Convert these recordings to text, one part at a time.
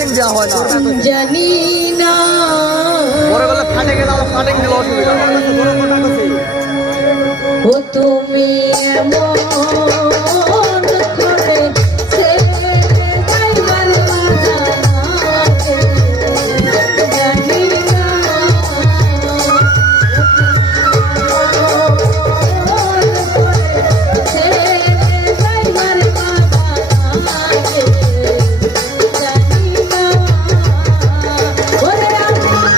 Cutting দেওয়া হয় না জানি না পরে বলে ফাটে গেলে কাটিং দিলে অসুবিধা ও তুমি এমন করে সে গাইবার বাজানাতে জানি না সে গাইবার বাজানাতে জানি না ওরে আমার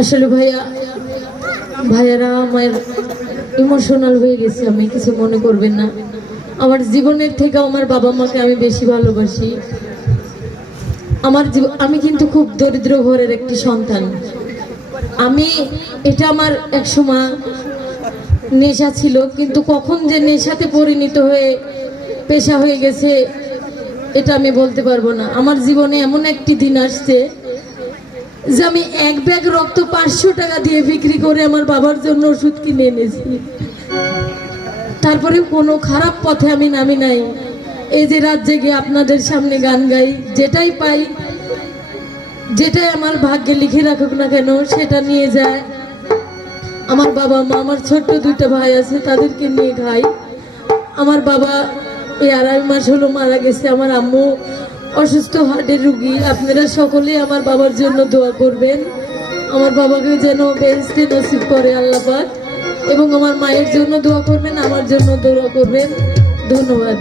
আসলে ভাইয়ারা আমার ইমোশনাল হয়ে গেছে, আমি কিছু মনে করবেন না। আমার জীবনের থেকে আমার বাবা মাকে আমি বেশি ভালোবাসি। আমি কিন্তু খুব দরিদ্র ঘরের একটি সন্তান। এটা আমার এক সময় নেশা ছিল, কিন্তু কখন যে নেশাতে পরিণত হয়ে পেশা হয়ে গেছে এটা আমি বলতে পারবো না। আমার জীবনে এমন একটি দিন আসছে যে আমি এক ব্যাগ রক্ত 500 টাকা দিয়ে বিক্রি করে আমার বাবার জন্য ওষুধ কিনে এনেছি। তারপরে কোনো খারাপ পথে আমি নামি নাই। এই যে রাত জেগে আপনাদের সামনে গান গাই, যেটাই পাই, যেটাই আমার ভাগ্যে লিখে রাখুক না কেন সেটা নিয়ে যায়। আমার বাবা মা, আমার ছোট্ট 2টা ভাই আছে, তাদেরকে নিয়ে খাই। আমার বাবা এই 2.5 মাস হলো মারা গেছে। আমার আম্মু অসুস্থ হার্টের রুগী। আপনারা সকলে আমার বাবার জন্য দোয়া করবেন। আমার বাবাকে যেন বেহেশতে নসিব করে আল্লাহ পাক, এবং আমার মায়ের জন্য দোয়া করবেন, আমার জন্য দোয়া করবেন। ধন্যবাদ।